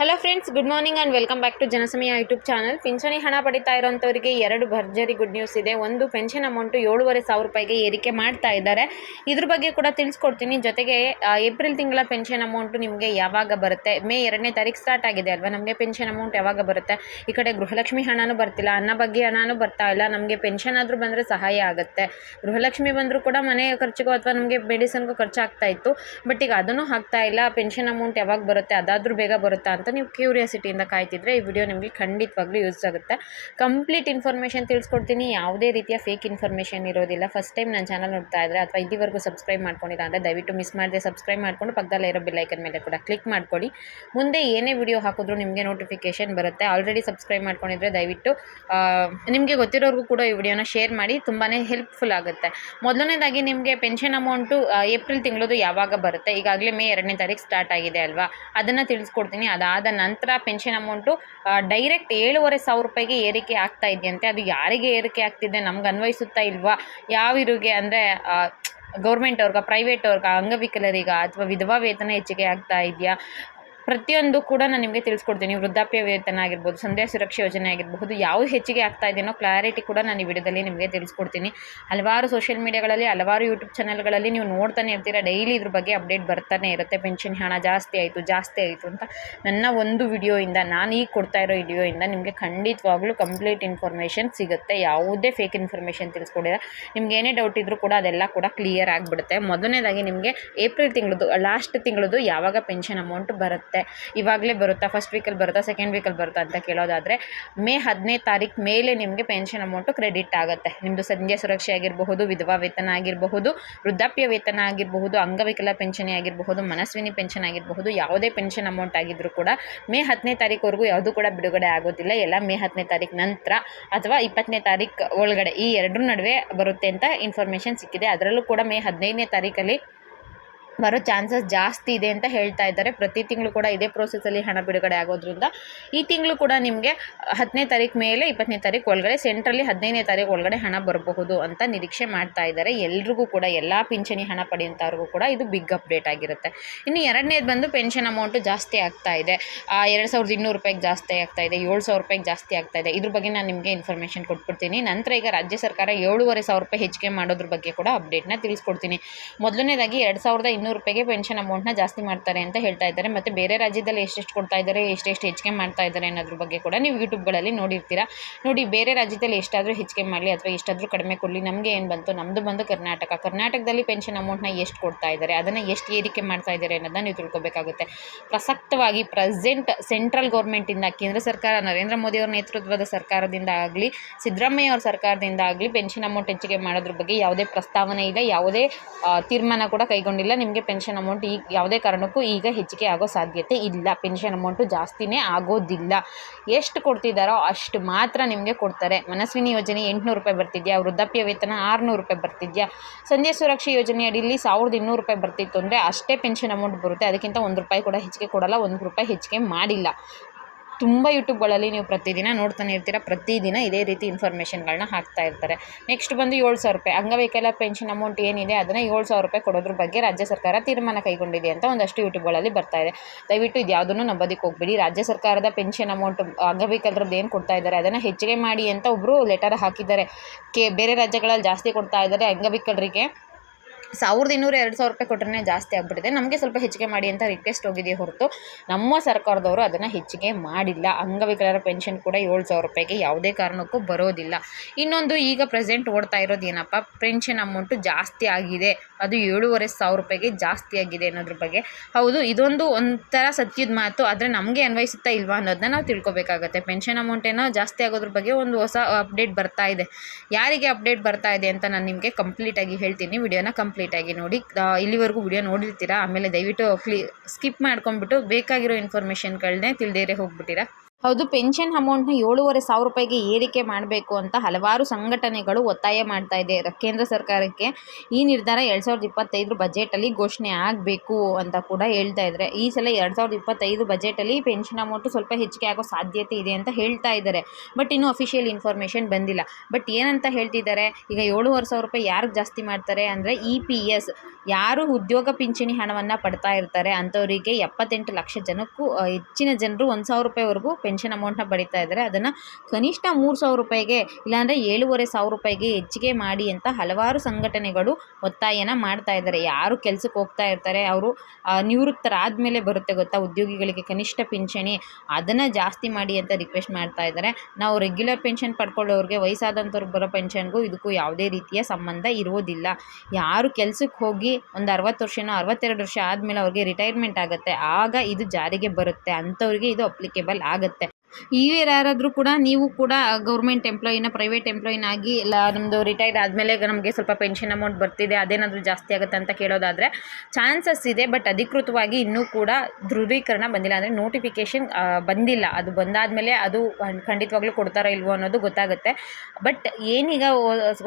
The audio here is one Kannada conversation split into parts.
Hello friends, good morning and welcome back to Janasamaya YouTube channel. ಪಿಂಚಣಿ ಹಣ ಪಡಿತಾ ಇರೋಂಥವರಿಗೆ ಎರಡು ಭರ್ಜರಿ ಗುಡ್ ನ್ಯೂಸ್ ಇದೆ. ಒಂದು, ಪೆನ್ಷನ್ ಅಮೌಂಟು 7,500 ರೂಪಾಯಿಗೆ ಏರಿಕೆ ಮಾಡ್ತಾ ಇದ್ದಾರೆ. ಇದ್ರ ಬಗ್ಗೆ ಕೂಡ ತಿಳಿಸ್ಕೊಡ್ತೀನಿ. ಜೊತೆಗೆ ಏಪ್ರಿಲ್ ತಿಂಗಳ ಪೆನ್ಷನ್ ಅಮೌಂಟು ನಿಮಗೆ ಯಾವಾಗ ಬರುತ್ತೆ, ಮೇ 2ನೇ ತಾರೀಕು ಸ್ಟಾರ್ಟ್ ಆಗಿದೆ ಅಲ್ವಾ, ನಮಗೆ ಪೆನ್ಷನ್ ಅಮೌಂಟ್ ಯಾವಾಗ ಬರುತ್ತೆ. ಈ ಕಡೆ ಗೃಹಲಕ್ಷ್ಮಿ ಹಣನೂ ಬರ್ತಿಲ್ಲ, ಅನ್ನ ಬಗ್ಗೆ ಹಣನೂ ಬರ್ತಾ ಇಲ್ಲ. ನಮಗೆ ಪೆನ್ಷನ್ ಆದರೂ ಬಂದರೆ ಸಹಾಯ ಆಗುತ್ತೆ. ಗೃಹಲಕ್ಷ್ಮಿ ಬಂದರೂ ಕೂಡ ಮನೆ ಖರ್ಚಿಗೂ ಅಥವಾ ನಮಗೆ ಮೆಡಿಸಿನ್ಗೂ ಖರ್ಚಾಗ್ತಾ ಇತ್ತು. ಬಟ್ ಈಗ ಅದನ್ನು ಆಗ್ತಾ ಇಲ್ಲ. ಪೆನ್ಷನ್ ಅಮೌಂಟ್ ಯಾವಾಗ ಬರುತ್ತೆ, ಅದಾದರೂ ಬೇಗ ಬರುತ್ತಾ ಅಂತ ನೀವು ಕ್ಯೂರಿಯಾಸಿಟಿಯಿಂದ ಕಾಯ್ತಿದ್ರೆ ಈ ವಿಡಿಯೋ ನಿಮಗೆ ಖಂಡಿತವಾಗ್ಲೂ ಯೂಸ್ ಆಗುತ್ತೆ. ಕಂಪ್ಲೀಟ್ ಇನ್ಫಾರ್ಮೇಷನ್ ತಿಳಿಸ್ಕೊಡ್ತೀನಿ. ಯಾವುದೇ ರೀತಿಯ ಫೇಕ್ ಇನ್ಫಾರ್ಮೇಷನ್ ಇರೋದಿಲ್ಲ. ಫಸ್ಟ್ ಟೈಮ್ ನನ್ನ ಚಾನಲ್ ನೋಡ್ತಾ ಇದ್ದರೆ ಅಥವಾ ಇಲ್ಲಿವರೆಗೂ ಸಬ್ಸ್ಕ್ರೈಬ್ ಮಾಡ್ಕೊಂಡಿಲ್ಲ ಅಂದರೆ ದಯವಿಟ್ಟು ಮಿಸ್ ಮಾಡದೆ ಸಬ್ಸ್ಕ್ರೈಬ್ ಮಾಡಿಕೊಂಡು ಪಕ್ಕದಲ್ಲೇ ಇರೋ ಬೆಲ್ ಐಕನ್ ಮೇಲೆ ಕೂಡ ಕ್ಲಿಕ್ ಮಾಡ್ಕೊಳ್ಳಿ. ಮುಂದೆ ಏನೇ ವಿಡಿಯೋ ಹಾಕಿದ್ರೂ ನಿಮಗೆ ನೋಟಿಫಿಕೇಶನ್ ಬರುತ್ತೆ. ಆಲ್ರೆಡಿ ಸಬ್ಸ್ಕ್ರೈಬ್ ಮಾಡ್ಕೊಂಡಿದ್ರೆ ದಯವಿಟ್ಟು ನಿಮಗೆ ಗೊತ್ತಿರೋರ್ಗೂ ಕೂಡ ಈ ವಿಡಿಯೋನ ಶೇರ್ ಮಾಡಿ, ತುಂಬಾ ಹೆಲ್ಪ್ಫುಲ್ ಆಗುತ್ತೆ. ಮೊದಲನೇದಾಗಿ ನಿಮಗೆ ಪೆನ್ಷನ್ ಅಮೌಂಟು ಏಪ್ರಿಲ್ ತಿಂಗಳದು ಯಾವಾಗ ಬರುತ್ತೆ, ಈಗಾಗಲೇ ಮೇ 2ನೇ ತಾರೀಕು ಸ್ಟಾರ್ಟ್ ಆಗಿದೆ ಅಲ್ವಾ, ಅದನ್ನು ತಿಳಿಸ್ಕೊಡ್ತೀನಿ. ಅದಾದ ನಂತರ ಪೆನ್ಷನ್ ಅಮೌಂಟು ಡೈರೆಕ್ಟ್ 7,500 ರೂಪಾಯಿಗೆ ಏರಿಕೆ ಆಗ್ತಾ ಇದೆಯಂತೆ. ಅದು ಯಾರಿಗೆ ಏರಿಕೆ ಆಗ್ತಿದೆ, ನಮ್ಗೆ ಅನ್ವಯಿಸುತ್ತಾ ಇಲ್ವಾ, ಯಾವ ಇವ್ರಿಗೆ ಅಂದರೆ ಗೌರ್ಮೆಂಟ್ ಅವ್ರಿಗೆ, ಪ್ರೈವೇಟ್ ಅವ್ರಿಗೆ, ಅಂಗವಿಕಲರಿಗೆ ಅಥವಾ ವಿಧವಾ ವೇತನ ಹೆಚ್ಚಿಗೆ ಆಗ್ತಾ ಇದೆಯಾ, ಪ್ರತಿಯೊಂದು ಕೂಡ ನಾನು ನಿಮಗೆ ತಿಳಿಸ್ಕೊಡ್ತೀನಿ. ವೃದ್ಧಾಪ್ಯ ವೇತನ ಆಗಿರ್ಬೋದು, ಸಂಧ್ಯಾ ಸುರಕ್ಷಾ ಯೋಜನೆ ಆಗಿರಬಹುದು, ಯಾವುದು ಹೆಚ್ಚಿಗೆ ಆಗ್ತಾ ಇದೆಯೋ ಕ್ಲಾರಿಟಿ ಕೂಡ ನಾನು ಈ ವಿಡಿಯೋದಲ್ಲಿ ನಿಮಗೆ ತಿಳಿಸ್ಕೊಡ್ತೀನಿ. ಹಲವಾರು ಸೋಷಿಯಲ್ ಮೀಡಿಯಾಗಳಲ್ಲಿ, ಹಲವಾರು ಯೂಟ್ಯೂಬ್ ಚಾನಲ್ಗಳಲ್ಲಿ ನೀವು ನೋಡ್ತಾನೆ ಇರ್ತೀರಾ. ಡೈಲಿ ಇದ್ರ ಬಗ್ಗೆ ಅಪ್ಡೇಟ್ ಬರ್ತಾನೆ ಇರುತ್ತೆ. ಪೆನ್ಷನ್ ಹಣ ಜಾಸ್ತಿ ಆಯಿತು ಅಂತ. ನನ್ನ ಒಂದು ವಿಡಿಯೋಯಿಂದ, ನಾನು ಈಗ ಕೊಡ್ತಾ ಇರೋ ವಿಡಿಯೋಯಿಂದ ನಿಮಗೆ ಖಂಡಿತವಾಗ್ಲೂ ಕಂಪ್ಲೀಟ್ ಇನ್ಫಾರ್ಮೇಷನ್ ಸಿಗುತ್ತೆ. ಯಾವುದೇ ಫೇಕ್ ಇನ್ಫಾರ್ಮೇಷನ್ ತಿಳಿಸ್ಕೊಡಿಲ್ಲ. ನಿಮ್ಗೆ ಏನೇ ಡೌಟ್ ಇದ್ರೂ ಕೂಡ ಅದೆಲ್ಲ ಕೂಡ ಕ್ಲಿಯರ್ ಆಗಿಬಿಡುತ್ತೆ. ಮೊದಲನೇದಾಗಿ ನಿಮಗೆ ಏಪ್ರಿಲ್ ತಿಂಗಳದು, ಲಾಸ್ಟ್ ತಿಂಗಳದು ಯಾವಾಗ ಪೆನ್ಷನ್ ಅಮೌಂಟ್ ಬರುತ್ತೆ, ಇವಾಗಲೇ ಬರುತ್ತಾ, ಫಸ್ಟ್ ವೀಕಲ್ಲಿ ಬರುತ್ತಾ, ಸೆಕೆಂಡ್ ವೀಕಲ್ಲಿ ಬರುತ್ತಾ ಅಂತ ಕೇಳೋದಾದರೆ, ಮೇ 15ನೇ ತಾರೀಕು ಮೇಲೆ ನಿಮಗೆ ಪೆನ್ಷನ್ ಅಮೌಂಟು ಕ್ರೆಡಿಟ್ ಆಗುತ್ತೆ. ನಿಮ್ಮದು ಸಂಧ್ಯಾ ಸುರಕ್ಷೆ ಆಗಿರಬಹುದು, ವಿಧವಾ ವೇತನ ಆಗಿರಬಹುದು, ವೃದ್ಧಾಪ್ಯ ವೇತನ ಆಗಿರಬಹುದು, ಅಂಗವಿಕಲ ಪೆನ್ಷನ್ ಆಗಿರಬಹುದು, ಮನಸ್ವಿನಿ ಪೆನ್ಷನ್ ಆಗಿರಬಹುದು, ಯಾವುದೇ ಪೆನ್ಷನ್ ಅಮೌಂಟ್ ಆಗಿದ್ದರೂ ಕೂಡ ಮೇ 10ನೇ ತಾರೀಕುವರೆಗೂ ಯಾವುದೂ ಕೂಡ ಬಿಡುಗಡೆ ಆಗೋದಿಲ್ಲ. ಎಲ್ಲ ಮೇ 10ನೇ ತಾರೀಕು ನಂತರ ಅಥವಾ 20ನೇ ತಾರೀಕು ಒಳಗಡೆ, ಈ ಎರಡರ ನಡುವೆ ಬರುತ್ತೆ ಅಂತ ಇನ್ಫಾರ್ಮೇಷನ್ ಸಿಕ್ಕಿದೆ. ಅದರಲ್ಲೂ ಕೂಡ ಮೇ 15ನೇ ತಾರೀಕಲ್ಲಿ ಬರೋ ಚಾನ್ಸಸ್ ಜಾಸ್ತಿ ಇದೆ ಅಂತ ಹೇಳ್ತಾ ಇದ್ದಾರೆ. ಪ್ರತಿ ತಿಂಗಳು ಕೂಡ ಇದೇ ಪ್ರೋಸೆಸ್ಸಲ್ಲಿ ಹಣ ಬಿಡುಗಡೆ ಆಗೋದ್ರಿಂದ ಈ ತಿಂಗಳು ಕೂಡ ನಿಮಗೆ 10ನೇ ತಾರೀಕು ಮೇಲೆ 20ನೇ ತಾರೀಕು ಒಳಗಡೆ, ಸೆಂಟ್ರಲ್ಲಿ 15ನೇ ತಾರೀಕು ಒಳಗಡೆ ಹಣ ಬರಬಹುದು ಅಂತ ನಿರೀಕ್ಷೆ ಮಾಡ್ತಾ ಇದ್ದಾರೆ. ಎಲ್ರಿಗೂ ಕೂಡ, ಎಲ್ಲ ಪಿಂಚಣಿ ಹಣ ಪಡೆಯುವಂಥವ್ರಿಗೂ ಕೂಡ ಇದು ಬಿಗ್ ಅಪ್ಡೇಟ್ ಆಗಿರುತ್ತೆ. ಇನ್ನು ಎರಡನೇದು ಬಂದು ಪೆನ್ಷನ್ ಅಮೌಂಟು ಜಾಸ್ತಿ ಆಗ್ತಾ ಇದೆ. 2,200 ರೂಪಾಯಿಗೆ ಜಾಸ್ತಿ ಆಗ್ತಾ ಇದೆ, 7,000 ರೂಪಾಯಿಗೆ ಜಾಸ್ತಿ ಆಗ್ತಾ ಇದೆ. ಇದ್ರ ಬಗ್ಗೆ ನಾನು ನಿಮಗೆ ಇನ್ಫಾರ್ಮೇಷನ್ ಕೊಟ್ಬಿಡ್ತೀನಿ. ನಂತರ ಈಗ ರಾಜ್ಯ ಸರ್ಕಾರ 7,500 ರೂಪಾಯಿ ಹೆಚ್ಚಿಗೆ ಮಾಡೋದ್ರ ಬಗ್ಗೆ ಕೂಡ ಅಪ್ಡೇಟ್ನ ತಿಳಿಸ್ಕೊಡ್ತೀನಿ. ಮೊದಲನೇದಾಗಿ 2,200 ರೂಪಾಯಿಗೆ ಪೆನ್ಷನ್ ಅಮೌಂಟ್ನ ಜಾಸ್ತಿ ಮಾಡ್ತಾರೆ ಅಂತ ಹೇಳ್ತಾ ಇದ್ದಾರೆ. ಮತ್ತು ಬೇರೆ ರಾಜ್ಯದಲ್ಲಿ ಎಷ್ಟೆಷ್ಟು ಕೊಡ್ತಾ ಇದ್ದಾರೆ, ಎಷ್ಟೆಷ್ಟು ಹೆಚ್ಚಿಗೆ ಮಾಡ್ತಾ ಇದ್ದಾರೆ ಅನ್ನೋದ್ರ ಬಗ್ಗೆ ಕೂಡ ನೀವು ಯೂಟ್ಯೂಬ್ಗಳಲ್ಲಿ ನೋಡಿರ್ತೀರಾ. ನೋಡಿ, ಬೇರೆ ರಾಜ್ಯದಲ್ಲಿ ಎಷ್ಟಾದರೂ ಹೆಚ್ಚಿಗೆ ಮಾಡಲಿ ಅಥವಾ ಎಷ್ಟಾದರೂ ಕಡಿಮೆ ಕೊಡಲಿ, ನಮಗೆ ಏನು ಬಂತು, ನಮ್ಮದು ಬಂದು ಕರ್ನಾಟಕದಲ್ಲಿ ಪೆನ್ಷನ್ ಅಮೌಂಟ್ನ ಎಷ್ಟು ಕೊಡ್ತಾ ಇದ್ದಾರೆ, ಅದನ್ನು ಎಷ್ಟು ಏರಿಕೆ ಮಾಡ್ತಾ ಇದ್ದಾರೆ ಅನ್ನೋದನ್ನ ನೀವು ತಿಳ್ಕೊಬೇಕಾಗುತ್ತೆ. ಪ್ರಸಕ್ತವಾಗಿ ಪ್ರೆಸೆಂಟ್ ಸೆಂಟ್ರಲ್ ಗೌರ್ಮೆಂಟಿಂದ, ಕೇಂದ್ರ ಸರ್ಕಾರ ನರೇಂದ್ರ ಮೋದಿ ಅವರ ನೇತೃತ್ವದ ಸರ್ಕಾರದಿಂದ ಆಗಲಿ, ಸಿದ್ದರಾಮಯ್ಯ ಅವ್ರ ಸರ್ಕಾರದಿಂದ ಆಗಲಿ ಪೆನ್ಷನ್ ಅಮೌಂಟ್ ಹೆಚ್ಚಿಗೆ ಮಾಡೋದ್ರ ಬಗ್ಗೆ ಯಾವುದೇ ಪ್ರಸ್ತಾವನೆ ಇಲ್ಲ, ಯಾವುದೇ ತೀರ್ಮಾನ ಕೂಡ ಕೈಗೊಂಡಿಲ್ಲ. ನಿಮಗೆ ಪೆನ್ಷನ್ ಅಮೌಂಟ್ ಈಗ ಯಾವುದೇ ಕಾರಣಕ್ಕೂ ಈಗ ಹೆಚ್ಚಿಗೆ ಆಗೋ ಸಾಧ್ಯತೆ ಇಲ್ಲ. ಪೆನ್ಷನ್ ಅಮೌಂಟು ಜಾಸ್ತಿನೇ ಆಗೋದಿಲ್ಲ. ಎಷ್ಟು ಕೊಡ್ತಿದ್ದಾರೋ ಅಷ್ಟು ಮಾತ್ರ ನಿಮಗೆ ಕೊಡ್ತಾರೆ. ಮನಸ್ವಿನಿ ಯೋಜನೆ 800 ರೂಪಾಯಿ ಬರ್ತಿದ್ಯಾ, ವೃದ್ಧಾಪ್ಯ ವೇತನ 600 ರೂಪಾಯಿ ಬರ್ತಿದ್ಯಾ, ಸಂಧ್ಯಾ ಸುರಕ್ಷೆ ಯೋಜನೆ ಅಡಿಯಲ್ಲಿ 1,200 ರೂಪಾಯಿ ಬರ್ತಿತ್ತು ಅಂದರೆ ಅಷ್ಟೇ ಪೆನ್ಷನ್ ಅಮೌಂಟ್ ಬರುತ್ತೆ. ಅದಕ್ಕಿಂತ 1 ರೂಪಾಯಿ ಕೂಡ ಹೆಚ್ಚಿಗೆ ಕೊಡಲ್ಲ, 1 ರೂಪಾಯಿ ಹೆಚ್ಚಿಗೆ ಮಾಡಿಲ್ಲ. ತುಂಬ ಯೂಟ್ಯೂಬ್ಗಳಲ್ಲಿ ನೀವು ಪ್ರತಿದಿನ ನೋಡ್ತಾನೆ ಇರ್ತೀರ. ಪ್ರತಿದಿನ ಇದೇ ರೀತಿ ಇನ್ಫಾರ್ಮೇಷನ್ಗಳನ್ನ ಹಾಕ್ತಾ ಇರ್ತಾರೆ. ನೆಕ್ಸ್ಟ್ ಬಂದು 7,000 ರೂಪಾಯಿ ಅಂಗವಿಕಲ ಪೆನ್ಷನ್ ಅಮೌಂಟ್ ಏನಿದೆ ಅದನ್ನು 7,000 ರೂಪಾಯಿ ಕೊಡೋದ್ರ ಬಗ್ಗೆ ರಾಜ್ಯ ಸರ್ಕಾರ ತೀರ್ಮಾನ ಕೈಗೊಂಡಿದೆ ಅಂತ ಒಂದಷ್ಟು ಯೂಟ್ಯೂಬ್ಗಳಲ್ಲಿ ಬರ್ತಾ ಇದೆ. ದಯವಿಟ್ಟು ಇದು ಯಾವುದನ್ನು ನಂಬೋದಕ್ಕೆ ಹೋಗ್ಬೇಡಿ. ರಾಜ್ಯ ಸರ್ಕಾರದ ಪೆನ್ಷನ್ ಅಮೌಂಟ್ ಅಂಗವಿಕಲರದ್ದು ಏನು ಕೊಡ್ತಾ ಇದ್ದಾರೆ ಅದನ್ನು ಹೆಚ್ಚಿಗೆ ಮಾಡಿ ಅಂತ ಒಬ್ಬರು ಲೆಟರ್ ಹಾಕಿದ್ದಾರೆ. ಬೇರೆ ರಾಜ್ಯಗಳಲ್ಲಿ ಜಾಸ್ತಿ ಕೊಡ್ತಾ ಇದ್ದಾರೆ ಅಂಗವಿಕಲರಿಗೆ. 1,200 2,000 ರೂಪಾಯಿ ಕೊಟ್ಟರೆ ಜಾಸ್ತಿ ಆಗಿಬಿಟ್ಟಿದೆ, ನಮಗೆ ಸ್ವಲ್ಪ ಹೆಚ್ಚಿಗೆ ಮಾಡಿ ಅಂತ ರಿಕ್ವೆಸ್ಟ್ ಹೋಗಿದೆಯೇ ಹೊರತು ನಮ್ಮ ಸರ್ಕಾರದವರು ಅದನ್ನು ಹೆಚ್ಚಿಗೆ ಮಾಡಿಲ್ಲ. ಅಂಗವಿಕಲರ ಪೆನ್ಷನ್ ಕೂಡ 7,000 ರೂಪಾಯಿಗೆ ಯಾವುದೇ ಕಾರಣಕ್ಕೂ ಬರೋದಿಲ್ಲ. ಇನ್ನೊಂದು, ಈಗ ಪ್ರೆಸೆಂಟ್ ಓಡ್ತಾ ಇರೋದು ಏನಪ್ಪ, ಪೆನ್ಷನ್ ಅಮೌಂಟು ಜಾಸ್ತಿ ಆಗಿದೆ, ಅದು 7,500 ರೂಪಾಯಿಗೆ ಜಾಸ್ತಿ ಆಗಿದೆ ಅನ್ನೋದ್ರ ಬಗ್ಗೆ. ಹೌದು, ಇದೊಂದು ಒಂಥರ ಸತ್ಯದ ಮಾತು. ಆದರೆ ನಮಗೆ ಅನ್ವಯಿಸುತ್ತಾ ಇಲ್ವಾ ಅನ್ನೋದನ್ನ ನಾವು ತಿಳ್ಕೊಬೇಕಾಗತ್ತೆ. ಪೆನ್ಷನ್ ಅಮೌಂಟ್ ಏನೋ ಜಾಸ್ತಿ ಆಗೋದ್ರ ಬಗ್ಗೆ ಒಂದು ಹೊಸ ಅಪ್ಡೇಟ್ ಬರ್ತಾ ಇದೆ. ಯಾರಿಗೆ ಅಪ್ಡೇಟ್ ಬರ್ತಾ ಇದೆ ಅಂತ ನಾನು ನಿಮಗೆ ಕಂಪ್ಲೀಟಾಗಿ ಹೇಳ್ತೀನಿ. ವಿಡಿಯೋನ ಕಂಪ್ಲೀಟಾಗಿ ನೋಡಿ. ಇಲ್ಲಿವರೆಗೂ ವಿಡಿಯೋ ನೋಡಿರ್ತೀರಾ, ಆಮೇಲೆ ದಯವಿಟ್ಟು ಸ್ಕಿಪ್ ಮಾಡ್ಕೊಂಡ್ಬಿಟ್ಟು ಬೇಕಾಗಿರೋ ಇನ್ಫಾರ್ಮೇಷನ್ಗಳನ್ನೇ ತಿಳಿದೇರೆ ಹೋಗ್ಬಿಟ್ಟಿರಾ. ಹೌದು, ಪೆನ್ಷನ್ ಅಮೌಂಟ್‌ನ 7,500 ರೂಪಾಯಿಗೆ ಏರಿಕೆ ಮಾಡಬೇಕು ಅಂತ ಹಲವಾರು ಸಂಘಟನೆಗಳು ಒತ್ತಾಯ ಮಾಡ್ತಾ ಇದೆ ಕೇಂದ್ರ ಸರ್ಕಾರಕ್ಕೆ. ಈ ನಿರ್ಧಾರ 2025 ಬಜೆಟಲ್ಲಿ ಘೋಷಣೆ ಆಗಬೇಕು ಅಂತ ಕೂಡ ಹೇಳ್ತಾ ಇದ್ದಾರೆ. ಈ ಸಲ 2025 ಬಜೆಟಲ್ಲಿ ಪೆನ್ಷನ್ ಅಮೌಂಟು ಸ್ವಲ್ಪ ಹೆಚ್ಚಿಗೆ ಆಗೋ ಸಾಧ್ಯತೆ ಇದೆ ಅಂತ ಹೇಳ್ತಾ ಇದ್ದಾರೆ. ಬಟ್ ಇನ್ನೂ ಅಫಿಷಿಯಲ್ ಇನ್ಫಾರ್ಮೇಷನ್ ಬಂದಿಲ್ಲ. ಬಟ್ ಏನಂತ ಹೇಳ್ತಿದ್ದಾರೆ, ಈಗ 7,500 ರೂಪಾಯಿ ಯಾರಿಗೆ ಜಾಸ್ತಿ ಮಾಡ್ತಾರೆ ಅಂದರೆ EPS ಯಾರು ಉದ್ಯೋಗ ಪಿಂಚಣಿ ಹಣವನ್ನು ಪಡ್ತಾ ಇರ್ತಾರೆ ಅಂಥವರಿಗೆ 78 ಲಕ್ಷ ಜನಕ್ಕೂ ಹೆಚ್ಚಿನ ಜನರು 1,000 ರೂಪಾಯಿವರೆಗೂ ಪೆನ್ಷನ್ ಅಮೌಂಟ್ನ ಪಡಿತಾ ಇದ್ದಾರೆ. ಅದನ್ನು ಕನಿಷ್ಠ 3,000 ರೂಪಾಯಿಗೆ ಇಲ್ಲಾಂದರೆ 7,500 ರೂಪಾಯಿಗೆ ಹೆಚ್ಚಿಗೆ ಮಾಡಿ ಅಂತ ಹಲವಾರು ಸಂಘಟನೆಗಳು ಒತ್ತಾಯನ ಮಾಡ್ತಾ ಇದ್ದಾರೆ. ಯಾರು ಕೆಲಸಕ್ಕೆ ಹೋಗ್ತಾ ಇರ್ತಾರೆ ಅವರು ನಿವೃತ್ತರಾದ ಮೇಲೆ ಬರುತ್ತೆ ಗೊತ್ತಾ ಉದ್ಯೋಗಿಗಳಿಗೆ ಕನಿಷ್ಠ ಪಿಂಚಣಿ, ಅದನ್ನು ಜಾಸ್ತಿ ಮಾಡಿ ಅಂತ ರಿಕ್ವೆಸ್ಟ್ ಮಾಡ್ತಾ ಇದ್ದಾರೆ. ನಾವು ರೆಗ್ಯುಲರ್ ಪೆನ್ಷನ್ ಪಡ್ಕೊಳ್ಳೋರಿಗೆ ವಯಸ್ಸಾದಂಥವ್ರಿಗೆ ಬರೋ ಪೆನ್ಷನ್ಗೂ ಇದಕ್ಕೂ ಯಾವುದೇ ರೀತಿಯ ಸಂಬಂಧ ಇರೋದಿಲ್ಲ. ಯಾರು ಕೆಲಸಕ್ಕೆ ಹೋಗಿ ಒಂದು 60 ವರ್ಷನೋ 62 ವರ್ಷ ಆದಮೇಲೆ ಅವ್ರಿಗೆ ರಿಟೈರ್ಮೆಂಟ್ ಆಗುತ್ತೆ, ಆಗ ಇದು ಜಾರಿಗೆ ಬರುತ್ತೆ. ಅಂಥವ್ರಿಗೆ ಇದು ಅಪ್ಲಿಕೇಬಲ್ ಆಗುತ್ತೆ. ಯಾರಾದರೂ ಕೂಡ ನೀವು ಕೂಡ ಗೌರ್ಮೆಂಟ್ ಎಂಪ್ಲಾಯಿನ ಪ್ರೈವೇಟ್ ಎಂಪ್ಲಾಯಿನಾಗಿ ಇಲ್ಲ ನಮ್ಮದು ರಿಟೈರ್ಡ್ ಆದಮೇಲೆ ನಮಗೆ ಸ್ವಲ್ಪ ಪೆನ್ಷನ್ ಅಮೌಂಟ್ ಬರ್ತಿದೆ ಅದೇನಾದರೂ ಜಾಸ್ತಿ ಆಗುತ್ತೆ ಅಂತ ಕೇಳೋದಾದರೆ ಚಾನ್ಸಸ್ ಇದೆ. ಬಟ್ ಅಧಿಕೃತವಾಗಿ ಇನ್ನೂ ಕೂಡ ದೃಢೀಕರಣ ಬಂದಿಲ್ಲ, ಅಂದರೆ ನೋಟಿಫಿಕೇಷನ್ ಬಂದಿಲ್ಲ. ಅದು ಬಂದಾದಮೇಲೆ ಅದು ಖಂಡಿತವಾಗ್ಲೂ ಕೊಡ್ತಾರೋ ಇಲ್ವೋ ಅನ್ನೋದು ಗೊತ್ತಾಗುತ್ತೆ. ಬಟ್ ಏನೀಗ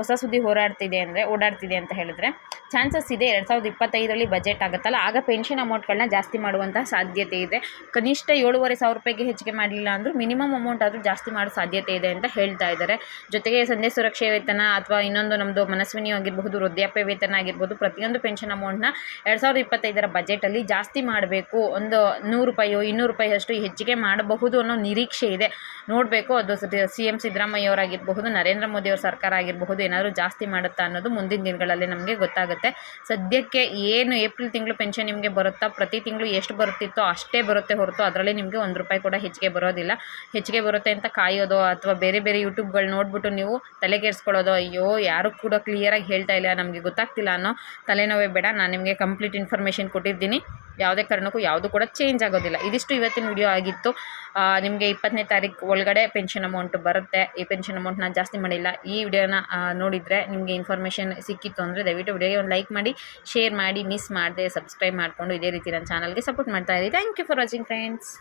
ಹೊಸ ಸುದ್ದಿ ಓಡಾಡ್ತಿದೆ ಅಂತ ಹೇಳಿದ್ರೆ ಚಾನ್ಸಸ್ ಇದೆ 2025ರಲ್ಲಿ ಬಜೆಟ್ ಆಗುತ್ತಲ್ಲ ಆಗ ಪೆನ್ಷನ್ ಅಮೌಂಟ್ಗಳನ್ನ ಜಾಸ್ತಿ ಮಾಡುವಂಥ ಸಾಧ್ಯತೆ ಇದೆ. ಕನಿಷ್ಠ 7,500 ರೂಪಾಯಿಗೆ ಹೆಚ್ಚಿಗೆ ಮಾಡಲಿಲ್ಲ ಅಂದರೂ ಮಿನಿಮಮ್ ಅಮೌಂಟ್ ಆದರೂ ಜಾಸ್ತಿ ಮಾಡೋ ಸಾಧ್ಯತೆ ಇದೆ ಅಂತ ಹೇಳ್ತಾ ಇದ್ದಾರೆ. ಜೊತೆಗೆ ಸಂಧ್ಯಾ ಸುರಕ್ಷೆ ವೇತನ ಅಥವಾ ಇನ್ನೊಂದು ನಮ್ಮದು ಮನಸ್ವಿನಿ ಆಗಿರ್ಬಹುದು, ವೃದ್ಧಾಪ್ಯ ವೇತನ ಆಗಿರ್ಬೋದು, ಪ್ರತಿಯೊಂದು ಪೆನ್ಷನ್ ಅಮೌಂಟ್ನ 2025ರ ಬಜೆಟಲ್ಲಿ ಜಾಸ್ತಿ ಮಾಡಬೇಕು. ಒಂದು 100 ರೂಪಾಯಿ 200 ರೂಪಾಯಿ ಅಷ್ಟು ಹೆಚ್ಚಿಗೆ ಮಾಡಬಹುದು ಅನ್ನೋ ನಿರೀಕ್ಷೆ ಇದೆ. ನೋಡಬೇಕು ಅದು CM ಸಿದ್ದರಾಮಯ್ಯ ಅವರಾಗಿರಬಹುದು, ನರೇಂದ್ರ ಮೋದಿ ಅವರ ಸರ್ಕಾರ ಆಗಿರಬಹುದು ಏನಾದರೂ ಜಾಸ್ತಿ ಮಾಡುತ್ತಾ ಅನ್ನೋದು ಮುಂದಿನ ದಿನಗಳಲ್ಲಿ ನಮಗೆ ಗೊತ್ತಾಗುತ್ತೆ. ಸದ್ಯಕ್ಕೆ ಏನು ಏಪ್ರಿಲ್ ತಿಂಗಳು ಪೆನ್ಷನ್ ನಿಮಗೆ ಬರುತ್ತಾ ಪ್ರತಿ ತಿಂಗಳು ಎಷ್ಟು ಬರುತ್ತಿತ್ತೋ ಅಷ್ಟೇ ಬರುತ್ತೆ ಹೊರತು ಅದರಲ್ಲಿ ನಿಮಗೆ 1 ರೂಪಾಯಿ ಕೂಡ ಹೆಚ್ಚಿಗೆ ಬರೋದಿಲ್ಲ. ಹೆಚ್ಚಿಗೆ ಬರುತ್ತೆ ಅಂತ ಕಾಯೋದು ಅಥವಾ ಬೇರೆ ಯೂಟ್ಯೂಬ್ಗಳು ನೋಡ್ಬಿಟ್ಟು ನೀವು ತಲೆ ಕೆಡಿಸ್ಕೊಳ್ಳೋದು, ಅಯ್ಯೋ ಯಾರು ಕೂಡ ಕ್ಲಿಯರಾಗಿ ಹೇಳ್ತಾ ಇಲ್ಲ ನಮಗೆ ಗೊತ್ತಾಗ್ತಿಲ್ಲ ಅನ್ನೋ ತಲೆನೋವೇ ಬೇಡ. ನಾನು ನಿಮಗೆ ಕಂಪ್ಲೀಟ್ ಇನ್ಫಾರ್ಮೇಷನ್ ಕೊಟ್ಟಿದ್ದೀನಿ. ಯಾವುದೇ ಕಾರಣಕ್ಕೂ ಯಾವುದು ಕೂಡ ಚೇಂಜ್ ಆಗೋದಿಲ್ಲ. ಇದಿಷ್ಟು ಇವತ್ತಿನ ವಿಡಿಯೋ ಆಗಿತ್ತು. ನಿಮಗೆ 20ನೇ ತಾರೀಕು ಒಳಗಡೆ ಪೆನ್ಷನ್ ಅಮೌಂಟ್ ಬರುತ್ತೆ. ಈ ಪೆನ್ಷನ್ ಅಮೌಂಟ್ನ ಜಾಸ್ತಿ ಮಾಡಿಲ್ಲ. ಈ ವಿಡಿಯೋನ ನೋಡಿದರೆ ನಿಮಗೆ ಇನ್ಫಾರ್ಮೇಷನ್ ಸಿಕ್ಕಿತ್ತು ಅಂದರೆ ದಯವಿಟ್ಟು ವಿಡಿಯೋಗೆ ಒಂದು ಲೈಕ್ ಮಾಡಿ, ಶೇರ್ ಮಾಡಿ, ಮಿಸ್ ಮಾಡದೆ ಸಬ್ಸ್ಕ್ರೈಬ್ ಮಾಡಿಕೊಂಡು ಇದೇ ರೀತಿ ನನ್ನ ಚಾನಲ್ಗೆ ಸಪೋರ್ಟ್ ಮಾಡ್ತಾ ಇರಿ. Thank you for watching friends.